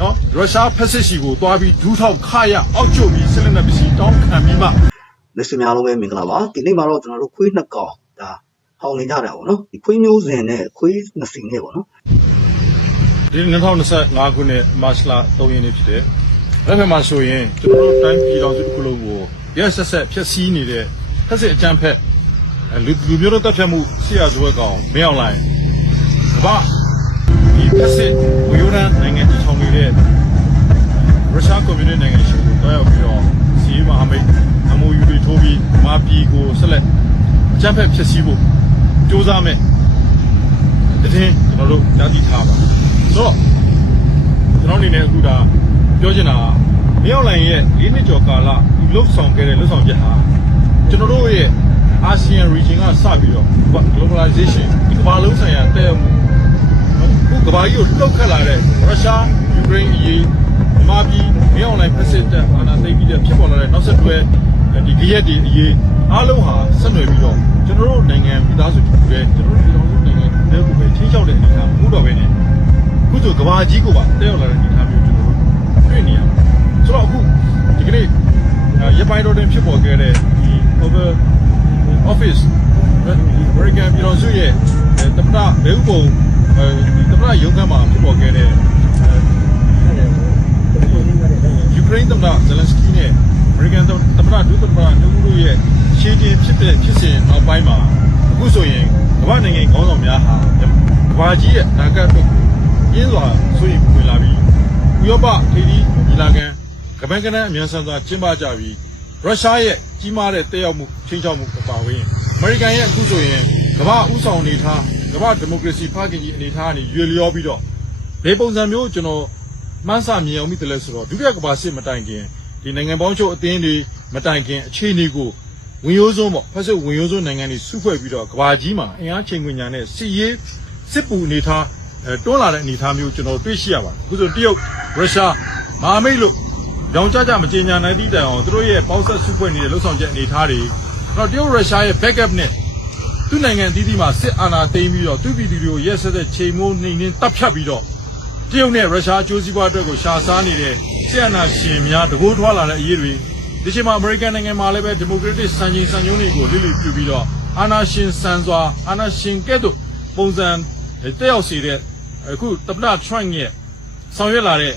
နော်ရုရှားဖက်စစ်စီကိုတွားပြီးဒူးထောက်ခရအောက်ကျုပ်ပြီးစစ်လက်နက်ပစ္စည်းတောင်းခံပြီးမှလက်စများလုံးပဲမင်္ဂလာပါဒီနေ့မှာတော့ကျွန်တော်တို့ခွေးနှစ်ကောင်ဒါဟောင်းနေကြတာပေါ့နော်ဒီခွေးမျိုးစဉ်နဲ့ခွေးနှစ်စီနဲ့ပေါ့နော်ဒီ2025ခုနှစ်မတ်လ3ရက်နေ့ဖြစ်တယ်။အဲ့ဒီမှာဆိုရင်ကျွန်တော်တို့တိုင်းပြည်တော်စုတစ်ခုလုံးကိုရက်ဆက်ဆက်ဖျက်ဆီးနေတဲ့ဖက်စစ်အကြမ်းဖက်အဲလူလူမျိုးတို့တပ်ဖြတ်မှုဆရာဇဝဲကောင်မင်းအောင်လိုင်းကမ္ဘာဒီဖက်စစ်ဝီယိုရန်နိုင်ငံတည်ထောင်နေတဲ့ရုရှား ကွန်မြူနစ်နိုင်ငံရှိကိုတွားရောက်ပြီးတော့စီမဟာမိတ် MOU တွေထိုးပြီးမာပြည်ကိုဆက်လက်အကြမ်းဖက်ဖျက်ဆီးဖို့စ조사မယ်တည်င်းကျွန်တော်တို့ကြားသိထားပါဆိုတော့ကျွန်တော်အနေနဲ့အခုဒါပြောချင်တာကမြောက်လိုင်းရဲ့၄နှစ်ကျော်ကာလဒီလှုပ်ဆောင်ခဲ့တဲ့လှုပ်ဆောင်ချက်ဟာကျွန်တော်တို့ရဲ့ ASEAN region ကစပြီးတော့ globalization ဒီကမ္ဘာလုံးဆိုင်ရာတည့်ရောက်မှုခုကမ္ဘာကြီးကိုလှုပ်ခတ်လာတဲ့ရုရှားယူကရိန်းအရေးမြန်မာပြည် မြောက်လိုင်း president အာဏာသိမ်းပြီးတဲ့ဖြစ်ပေါ်လာတဲ့နောက်ဆက်တွဲဒီကြရက်ဒီအရေးအားလုံးဟာဆက်နွယ်ပြီးတော့ကျွန်တော်တို့နိုင်ငံမိသားစုတူတဲ့ကျွန်တော်တို့ပြည်တော်စုနိုင်ငံတူတဲ့ကိုပဲချင်းချောက်တဲ့အနေအထားမဟုတ်တော့ဘဲနဲ့အခုဆိုကဘာကြီးကိုပါတက်ရောက်လာတဲ့အနေအထားမျိုးကျွန်တော်တို့တွေ့နေရမှာဆိုတော့အခုဒီကနေ့ရပိုင်းတော်တင်ဖြစ်ပေါ်ခဲ့တဲ့ဒီ over office American ပြည်တော်စုရဲ့တမနာဘဲဥပုံဒီတမနာရုံးခန်းမှာဖြစ်ပေါ်ခဲ့တဲ့ယူက ရိန်းတမနာဇယ်လန်စကီနဲ့ American တမနာဒုသမ္မတနှုတ်တို့ရဲ့ရှေ့တင်ဖြစ်တဲ့ဖြစ်စဉ်နောက်ပိုင်းမှာအခုဆိုရင်ကမ္ဘာနိုင်ငံခေါင်းဆောင်များဟာကမ္ဘာကြီးရဲ့နာဂတ်အတွက်ကိုရင်းစွာဆိုရင်ဝင်လာပြီးဥရောပထေဒီညီလာခံကမ္ဘာကနန်းအမြန်ဆန်စွာကျင်းပကြပြီးရုရှားရဲ့ကြီးမားတဲ့တက်ရောက်မှုချင်းချောက်မှုအပါအဝင်အမေရိကန်ရဲ့အခုဆိုရင်ကမ္ဘာဥဆောင်အနေထားကမ္ဘာဒီမိုကရေစီဖခင်ကြီးအနေထားကနေရွေလျောပြီးတော့ဘယ်ပုံစံမျိုးကျွန်တော် မှန်းဆမြင်အောင်မိတယ်လဲဆိုတော့ဒုတိယကမ္ဘာစစ်မတိုင်ခင်ဒီနိုင်ငံပေါင်းချုပ်အသင်းတွေမတိုင်ခင်အခြေအနေကိုဝင်ရိုးစုံပေါ့ဖက်စစ်ဝင်ရိုးစုံနိုင်ငံတွေစုဖွဲ့ပြီးတော့ကမ္ဘာကြီးမှာအင်အားချိန်ခွင်ညာနဲ့စစ်ရေးစစ်ပူအနေထားအဲတွန်းလာတဲ့အနေအထားမျိုးကျွန်တော်တွေ့ရှိရပါတယ်အခုဆိုတရုတ်ရုရှားမဟာမိတ်လို့ရောင်ကြကြမကြေညာနိုင်သည့်တိုင်အောင်သူတို့ရဲ့ပေါက်ဆက်စုဖွဲ့နေတဲ့လှုပ်ဆောင်ချက်အနေအထားတွေတော့တရုတ်ရုရှားရဲ့ backup နဲ့သူ့နိုင်ငံအသီးသီးမှာစစ်အာဏာသိမ်းပြီးတော့သူ့ပြည်သူတွေကိုရက်စက်တဲ့ချိန်မိုးနှိမ်နှင်းတပ်ဖြတ်ပြီးတော့ တရုတ်နဲ့ရုရှားအကျိုးစီးပွားအတွက်ကိုရှာစားနေတဲ့စစ်အာဏာရှင်များတကိုးထွားလာတဲ့အရေးတွေဒီချိန်မှာအမေရိကန်နိုင်ငံမှာလည်းပဲဒီမိုကရက်တစ်စံချိန်စံညွှန်းတွေကိုလိလိပြုပြီးတော့အာဏာရှင်ဆန်စွာအာဏာရှင်ကဲ့သို့ပုံစံတက်ရောက်စေတဲ့အခုတပနာ Trump ရဲ့ဆောင်ရွက်လာတဲ့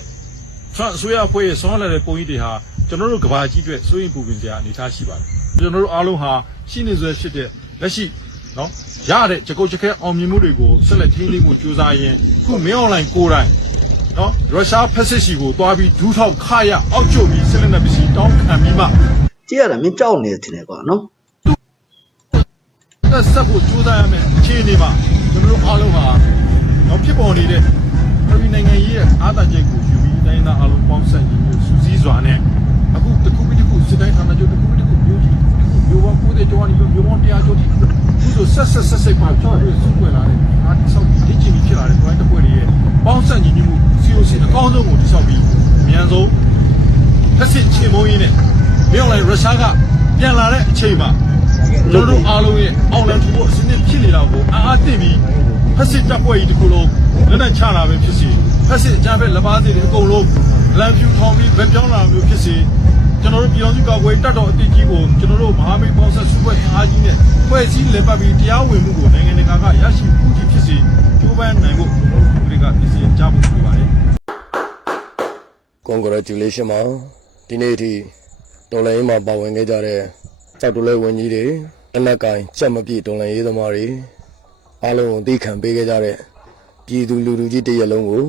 Trump အစိုးရအဖွဲ့ရဲ့ဆောင်ရွက်လာတဲ့ပုံကြီးတွေဟာကျွန်တော်တို့ကဘာကြီးအတွက်စိုးရင်ပူပင်စရာအနေအထားရှိပါတယ်ကျွန်တော်တို့အားလုံးဟာရှိနေစွဲဖြစ်တဲ့လက်ရှိ နော်ရတဲ့ကြကုတ်ကြခဲအောင်မြင်မှုတွေကိုဆက်လက်ထိန်းသိမ်းမှုကြိုးစားရင်းခုမင်းအွန်လိုင်းကိုယ်တိုင်နော်ရုရှားဖက်စစ်စီကိုတွားပြီးဒူးထောက်ခရအောက်ကျုပ်ပြီးစစ်လက်နက်ပစ္စည်းတောင်းခံပြီးမှကြည့်ရတာမင်းကြောက်နေတယ်ထင်တယ်ကွာနော်တက်ဆက်ဖို့ကြိုးစားရမယ်အခြေအနေမှာကျွန်တော်တို့အားလုံးဟာတော့ဖြစ်ပေါ်နေတဲ့ပြည်နိုင်ငံရေးရဲ့အားသာချက်ကိုယူပြီးတိုင်းသားအားလုံးပေါင်းစပ်ညီညွတ်စူးစီးစွာနဲ့အခုတစ်ခုပြီးတစ်ခုစစ်တိုင်းဌာနချုပ်တစ်ခုပြီးတစ်ခု မျိုးကြီးတစ်ခုပြီးတစ်ခုမျိုးပေါင်းကိုယ်တဲ့ကျောင်းနေမျိုးပေါင်းတရားကျော်ဒီခုဆိုဆက်ဆက်ဆက်ဆက်ပါကျော်ပြီးစုွယ်လာတဲ့အားဆောက်ဒီချင်းကြီးဖြစ်လာတဲ့ဘိုင်းတစ်ပွဲတွေရဲ့ပေါင်းစပ်ညီညွတ်မှု COC အကောင်းဆုံးကိုတိစောက်ပြီးအများဆုံးဖက်စစ်ချေမုံရင်းနဲ့မြောက်လိုက်ရုရှားကပြန်လာတဲ့အချိန်မှာကျွန်တော်တို့အားလုံးရဲ့အောင်လံထူဖို့အစနစ်ဖြစ်နေတာကိုအားအားသိပြီးဖက်စစ်တပ်ဖွဲ့ကြီးတစ်ခုလုံးလက်နက်ချလာပဲဖြစ်စီဖက်စစ်အကြမ်းဖက်လက်ပါစီတွေအကုန်လုံးလမ်းဖြူထောင်ပြီးဗက်ပြောင်းလာမျိုးဖြစ်စီ ကျွန်တော်တို့ပြည်တော်စုကောက်ွယ်တတ်တော်အသစ်ကြီးကိုကျွန်တော်တို့မဟာမိတ်ပေါင်းဆက်စုဖွဲ့အားကြီးနဲ့ဖွဲ့စည်းလည်ပတ်ပြီးတရားဝင်မှုကိုနိုင်ငံတကာကရရှိမှုကြီးဖြစ်စီကျိုးပန်းနိုင်ဖို့ကျွန်တော်တို့တွေကပြည်စီကြဖို့လိုပါတယ် congratulation ပါဒီနေ့အထိတော်လိုင်းမှာပါဝင်ခဲ့ကြတဲ့ကြောက်တူလဲဝန်ကြီးတွေအနက်ကင်ချက်မပြည့်တော်လိုင်းရေးသမားတွေအားလုံးကိုသိခံပေးခဲ့ကြတဲ့ပြည်သူလူထုကြီးတစ်ရက်လုံးကို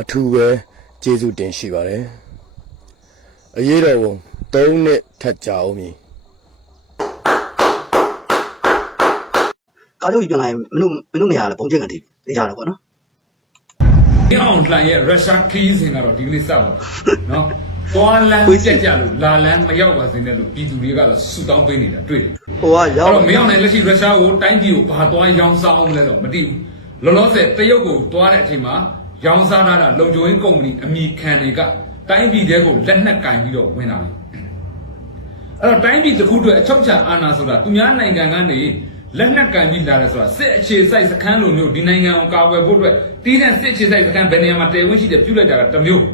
အထူးပဲကျေးဇူးတင်ရှိပါတယ် အရေးတော်ပုံ၃နှစ်ထပ်ကြာအောင်မည်ကားချုပ်ကြီးပြန်လာရင်မင်းတို့မင်းတို့နေရာလဲဘုံချက်ကန်တီးသိကြတယ်ကွာနော်။ဒီအောင်လှန်ရဲ့ရုရှားခရီးစဉ်ကတော့ဒီကနေ့စပါနော်။သွားလန်းကြက်ကြလို့လာလန်းမရောက်ပါစေနဲ့လို့ပြည်သူတွေကတော့ဆူတောင်းပေးနေတာတွေ့တယ်ဟိုက။ရောက်အဲ့တော့မင်းအောင်လည်းလက်ရှိရုရှားကိုတိုင်းပြည်ကိုဘာသွားရောင်းစားအောင်မလဲတော့မသိဘူး။လောလောဆယ်တရုတ်ကိုသွားတဲ့အချိန်မှာရောင်းစားထားတာလုံခြုံရေးကုမ္ပဏီအမိခံတွေက တိုင်းပြည်တဲကိုလက်နက်ကင်ပြီးတော့ဝင်လာပြီ။အဲ့တော့တိုင်းပြည်တစ်ခုအတွက်အချုပ်ချာအာဏာဆိုတာသူများနိုင်ငံကနေလက်နက်ကင်ပြီးလာတယ်ဆိုတာစစ်အခြေစိုက်စခန်းလိုမျိုးဒီနိုင်ငံကိုကာကွယ်ဖို့အတွက်တီးတဲ့စစ်အခြေစိုက်စခန်းဘယ်နေရာမှာတည်ဝင့်ရှိတယ်ပြုလိုက်တာကတစ်မျိုး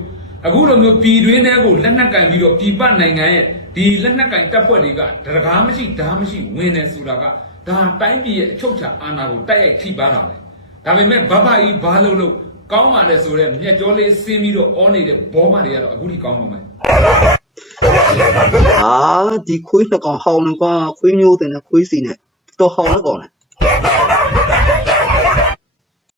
အခုလိုမျိုးပြည်တွင်းထဲကိုလက်နက်ကင်ပြီးတော့ပြည်ပနိုင်ငံရဲ့ဒီလက်နက်ကင်တပ်ဖွဲ့တွေကတကားမရှိဓားမရှိဝင်နေဆိုတာကဒါတိုင်းပြည်ရဲ့အချုပ်ချာအာဏာကိုတိုက်ရိုက်ထိပါတာလေဒါပေမဲ့ဘဘကြီးဘာလို့လို့ ကောင်းပါလေဆိုတော့မြက်ကြောလေးဆင်းပြီးတော့အောနေတဲ့ဘောမတွေကတော့အခုထိကောင်းတော့မယ်အာဒီခွေးနှစ်ကောင်ဟောင်းနေကွာခွေးမျိုးတင်နဲ့ခွေးစီနဲ့တော်ဟောင်းနဲ့ကောင်နဲ့